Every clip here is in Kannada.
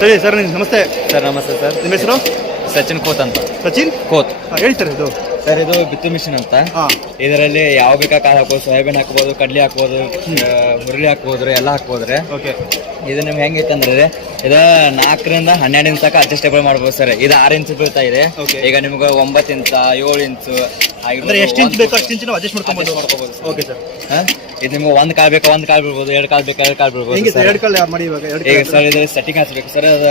ಸರಿ ಸರ್, ನಮಸ್ತೆ ಸರ್. ನಮಸ್ತೆ ಸರ್. ನಿಮ್ಮ ಹೆಸರು? ಸಚಿನ್ ಕೋತ್ ಅಂತ. ಸಚಿನ್ ಕೋತ್. ಹೇಳಿ ಸರ್. ಇದು ಸರ್, ಇದು ಬಿತ್ತು ಮಿಷಿನ್ ಅಂತ. ಇದರಲ್ಲಿ ಯಾವ ಬೇಕಾ ಕಾಳು ಹಾಕ್ಬೋದು, ಸೋಯಾಬೀನ್ ಹಾಕ್ಬೋದು, ಕಡ್ಲಿ ಹಾಕ್ಬೋದು, ಹುರುಳಿ ಹಾಕ್ಬೋದ್ರಿ, ಎಲ್ಲ ಹಾಕ್ಬೋದ್ರಿ. ಓಕೆ. ಇದು ನಿಮ್ಗೆ ಹೆಂಗಿತ್ತಂದ್ರೆ ಇದು 4 ರಿಂದ 12 ಇಂಚ್ ತನಕ ಅಡ್ಜಸ್ಟೇಬಲ್ ಮಾಡ್ಬೋದು ಸರ್. ಇದು 6 ಇಂಚ್ ಬೀಳ್ತಾ ಇದೆ. ಈಗ ನಿಮ್ಗೆ 9 ಇಂಚ್ 7 ಇಂಚು ಎಷ್ಟು ಇಂಚ್ ಬೇಕು ಅಷ್ಟು ಇಂಚ್ ನಾವು ಅಡ್ಜಸ್ಟ್ ಮಾಡ್ಕೋಬಹುದು. Okay sir. ಇದು ನಿಮ್ಗೆ 1 ಕಾಳು ಬೇಕು 1 ಕಾಳು ಬಿಡ್ಬೋದು, 2 ಕಾಳು ಬೇಕು 2 ಕಾಳು ಬಿಡ್ಬೋದು. ಎರಡು ಕಾಳು ಮಾಡಿ ಇವಾಗ ಈಗ ಸರ್ ಇದು ಸೆಟ್ಟಿಂಗ್ ಹಾಕ್ಬೇಕು ಸರ್. ಅದು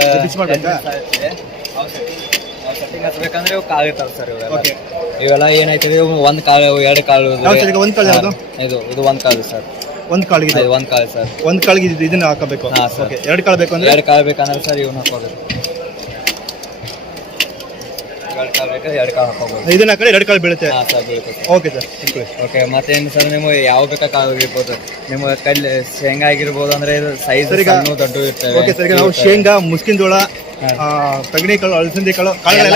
ಸೆಟ್ಟಿಂಗ್ ಹಚ್ಬೇಕಂದ್ರೆ ಕಾಳು ಇರ್ತಾವೆ ಸರ್. ಇವೆಲ್ಲ ಏನೈತಿ, 1 ಕಾಳು 2 ಕಾಳು. ಒಂದು ಕಾಳು ಯಾವುದು? ಇದು 1 ಕಾಳು ಸರ್. 1 ಕಾಳಿಗೆ 1 ಕಾಳು ಸರ್. 1 ಕಾಳಿಗೆ ಇದನ್ನ ಹಾಕಬೇಕು. ಹಾಂ ಸರ್. 2 ಕಾಳು ಬೇಕು ಅಂದ್ರೆ 2 ಕಾಳು ಬೇಕಂದ್ರೆ ಸರ್ ಇವನ್ನ ಹಾಕೋಬೇಕು. 2 ಕಾಳು ಬೇಕಾದ್ರೆ 2 ಕಾಳು ಹಾಕೋಬಹುದು. ಇದನ್ನ ಹಾಕಿದ್ರೆ 2 ಕಾಳು ಬೀಳುತ್ತೆ. ಹಾಂ ಸರ್, ಬೀಳುತ್ತೆ. Okay sir. ಓಕೆ. ಮತ್ತೇನು ಸರ್, ನೀವು ಯಾವ ಬೇಕಾ ಕಾಳು ಇರ್ಬೋದು. ನಿಮ್ಮ ಕಲ್ಲಿ ಶೇಂಗಾ ಆಗಿರ್ಬೋದು, ಅಂದ್ರೆ ಇದು ಸೈಜ್ ದೊಡ್ಡ ಇರ್ತವೆ. Okay sir. ಈಗ ನಾವು ಶೇಂಗಾ, ಮುಸ್ಕಿನ ಜೋಳ, ತಗಣಿ ಕಾಳು, ಅಲಸಂದಿ ಕಾಳು, ಕಾಳುಗಳೆಲ್ಲ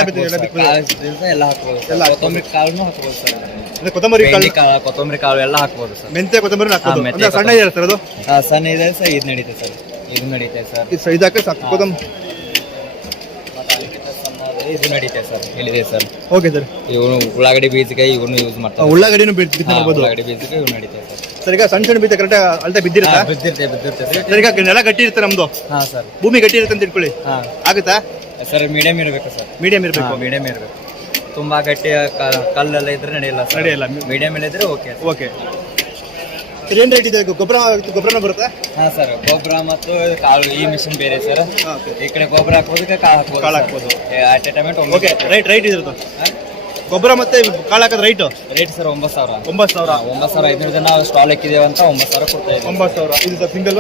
ಎಲ್ಲ ಹಾಕ್ಬೋದು. ಕೊತ್ತಂಬರಿ ಕಾಳನ್ನು ಹಾಕ್ಬೋದು ಸರ್. ಕೊತ್ತಂಬರಿ ಕಾಳು, ಕೊತ್ತಂಬರಿ ಕಾಳು ಎಲ್ಲ ಹಾಕ್ಬೋದು ಸರ್. ಮೆಂತ್ಯ ಕೊತ್ತಂಬರಿ ಹಾಕ್ಬೋದು. ಸಣ್ಣ ಇದೆ ಸರ್ ಅದು? ಸಣ್ಣ ಇದೆ ಸರ್. ಇದು ನಡೀತೆ ಸರ್. ಇದು ನಡೀತೆ ಸರ್. ಇದು ಹಾಕಿ ಸಾಕು. ಕೊತ್ತಂಬರಿ ಇದು ನಡೀತೆ ಸರ್. ಇಲ್ಲಿದೆ ಸರ್. Okay sir. ಇವನು ಉಳ್ಳಾಗಡ್ಡಿ ಬೀಜಕ್ಕೆ ಇವನು ಯೂಸ್ ಮಾಡ್ತಾರೆ. ಉಳ್ಳಾಗಡ್ಡಿನೂ ಉಳ್ಳಾಗಡ್ಡಿ ಬೀಜಕ್ಕೆ ಇವ್ ನಡೀತೆ ಸರ್. ಸರ್, ಈಗ ಸಣ್ಣ ಸಣ್ಣ ಬೀಜ ಕರೆಕ್ಟ್ ಅಳತೆ ಬಿದ್ದಿರುತ್ತೆ. ಬಿದ್ದಿರುತ್ತೆ ಸರ್. ಈಗ ನೆಲ ಗಟ್ಟಿ ಇರುತ್ತೆ ನಮ್ದು. ಹಾಂ ಸರ್. ಭೂಮಿ ಗಟ್ಟಿ ಇರುತ್ತೆ ಅಂತ ಇಟ್ಕೊಳ್ಳಿ. ಆಗುತ್ತಾ ಸರ್? ಮೀಡಿಯಂ ಇರಬೇಕು ಸರ್. ಮೀಡಿಯಂ ಇರಬೇಕು. ಮೀಡಿಯಂ ಇರಬೇಕು. ತುಂಬಾ ಗಟ್ಟಿ ಕಲ್ಲೆಲ್ಲ ಇದ್ರೆ ನಡೆಯಲ್ಲ ಸರ್. ನಡೆಯಲ್ಲ. ಮೀಡಿಯಂ ಇದ್ರೆ ಓಕೆ. Okay sir. ಏನ್ ರೇಟ್ ಇದೆ? ಗೊಬ್ಬರನೂ ಬರುತ್ತೆ? ಹಾಂ ಸರ್. ಗೊಬ್ಬರ ಮತ್ತು ಕಾಳು ಈ ಮಿಷಿನ್ ಬೇರೆ ಸರ್. ಈ ಕಡೆ ಗೊಬ್ಬರ ಹಾಕೋದಕ್ಕೆ ಕಾಳು ಹಾಕ್ಬೋದು. At A time. Okay. Right ಇದ್ರದ್ದು ಗೊಬ್ಬರ ಮತ್ತೆ ಕಾಳು ಹಾಕೋದು ರೈಟ್ ಸರ್ 9,000. 9,500 ನಾವು ಸ್ಟಾಲ್ ಹಾಕಿದ್ದೇವೆ ಅಂತ 9,000 ಕೊಡ್ತಾ ಇದ್ದೀವಿ. 9,000. ಇದು ಸರ್ ಸಿಂಗಲ್?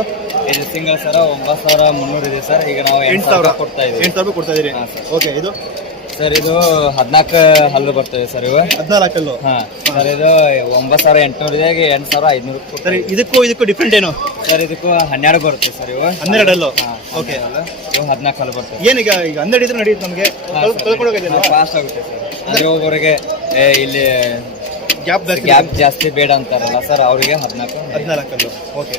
ಇದು ಸಿಂಗಲ್ ಸರ್ 9,300 ಇದೆ ಸರ್. ಈಗ ನಾವು 8,000 ಕೊಡ್ತಾ ಇದ್ದೀವಿ. 8,000 ಕೊಡ್ತಾ ಇದೀರಿ. ಓಕೆ. ಇದು ಸರ್ ಇದು 14 ಹಲ್ಲು ಬರ್ತದೆ ಸರ್. ಇವು 14 ಹಲ್ಲು. ಹಾಂ ಸರ್. ಇದು 9,800 ಇದೆ. 8,500 ಸರ್. ಇದಕ್ಕೂ ಡಿಫ್ರೆಂಟ್ ಏನು ಸರ್? ಇದಕ್ಕೂ 12 ಬರುತ್ತೆ ಸರ್. ಇವು 12 ಹಲ್ಲು. ಓಕೆ. ಇವು 14 ಹಲ್ಲು ಬರ್ತದೆ. ಏನೀಗ ಈಗ 12 ಇದ್ರೆ ನಡೆಯುತ್ತೆ ನಮಗೆ? ಫಾಸ್ಟ್ ಆಗುತ್ತೆ ಸರ್. ಅಂದ್ರೆ ಒಬ್ಬರಿಗೆ ಇಲ್ಲಿ ಗ್ಯಾಪ್ ಜಾಸ್ತಿ ಬೇಡ ಅಂತಾರಲ್ಲ ಸರ್, ಅವರಿಗೆ 14 ಹಲ್ಲು. ಓಕೆ.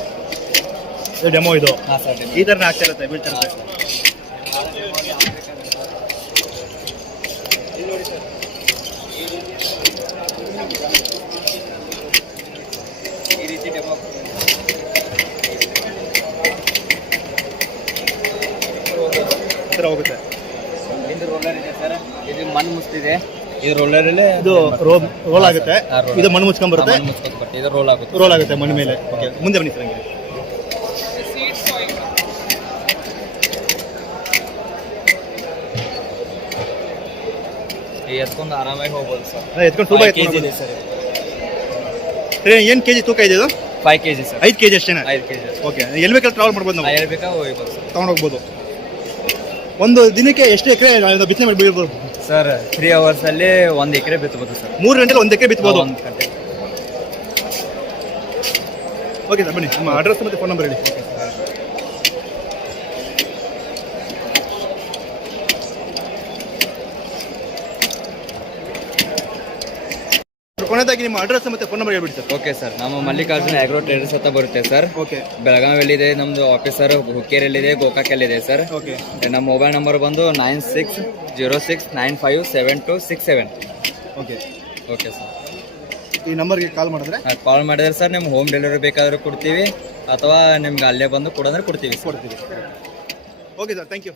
ಡೆಮೋ ಇದು. ಹಾಂ ಸರ್. ಈ ಥರನೇ ಆಗ್ತಾ ಇರುತ್ತೆ, ಬೀಳ್ತಾ ಇರುತ್ತೆ. ಈ ರೀತಿ ಡೆಮೋ ಹೋಗುತ್ತೆ. ಇದು ರೋಲರ್ ಇದೆ ಸರ್. ಇದು ಮಣ್ಣು ಮುಚ್ತಿದೆ. ಇದು ರೋಲರಲ್ಲಿ ಇದು ರೋಲ್ ಆಗುತ್ತೆ. ಇದು ಮಣ್ಣು ಮುಚ್ಕೊಂಡ್ ಬರುತ್ತೆ. ಇದು ರೋಲ್ ಆಗುತ್ತೆ ಮಣ್ಣು ಮೇಲೆ. ಮುಂದೆ ಬನ್ನಿ ಸರ್. ಹಂಗೆ ಎತ್ಕೊಂಡು ಆರಾಮಾಗಿ ಹೋಗ್ಬೋದು ಸರ್. ಎತ್ಕೊಂಡು ತುಂಬ ಕೆಜಿ ಇದೆ ಸರ್. ಏನು ಕೆಜಿ ತೂಕ ಇದೆ ಇದು? 5 kg ಸರ್. 5 kg ಅಷ್ಟೇನಾ? 5 kg. ಓಕೆ. ಎಲ್ಲಿ ಬೇಕಾದ್ರೆ ಟ್ರಾವೆಲ್ ಮಾಡ್ಬೋದು ನಾವು? ಎಲ್ಲಿ ಬೇಕಾ ಹೋಗ್ಬೋದು ಸರ್. ತಗೊಂಡು ಹೋಗ್ಬೋದು. ಒಂದು ದಿನಕ್ಕೆ ಎಷ್ಟು ಎಕರೆ ಬಿತ್ತನೆ ಮಾಡ್ಬೋದು ಸರ್? 3 hours ಅಲ್ಲಿ 1 ಎಕರೆ ಬಿತ್ತಬಹುದು ಸರ್. 3 ಗಂಟೆಲಿ 1 ಎಕರೆ ಬಿತ್ತಬಹುದು. 1 ಗಂಟೆ. ಓಕೆ ಸರ್, ಬನ್ನಿ. ನಿಮ್ಮ ಅಡ್ರೆಸ್ ಮತ್ತು ಫೋನ್ ನಂಬರ್ ಹೇಳಿ. ಕೊನೆಯದಾಗಿ ನಿಮ್ಮ ಅಡ್ರೆಸ್ ಮತ್ತೆ ಫೋನ್ ನಂಬರ್ ಹೇಳ್ಬಿಡಿ ಸರ್. Okay sir. ನಮ್ಮ ಮಲ್ಲಿಕಾರ್ಜುನ ಆಗ್ರೋ ಟ್ರೇಡರ್ಸ್ ಅಂತ ಬರುತ್ತೆ ಸರ್. ಓಕೆ. ಬೆಳಗಾವಿಯಲ್ಲಿದೆ ನಮ್ಮದು ಆಫೀಸರ್. ಹುಕ್ಕೇರಿಯಲ್ಲಿದೆ, ಗೋಕಾಕಲ್ಲಿದೆ ಸರ್. ಓಕೆ. ನಮ್ಮ ಮೊಬೈಲ್ ನಂಬರ್ ಬಂದು 9606957267. ಓಕೆ. Okay sir. ಈ ನಂಬರ್ಗೆ ಕಾಲ್ ಮಾಡಿದ್ರೆ ಸರ್ ನಿಮ್ಗೆ ಹೋಮ್ ಡೆಲಿವರಿ ಬೇಕಾದರೂ ಕೊಡ್ತೀವಿ, ಅಥವಾ ನಿಮ್ಗೆ ಅಲ್ಲೇ ಬಂದು ಕೊಡೋದ್ರೆ ಕೊಡ್ತೀವಿ. Okay sir, thank you.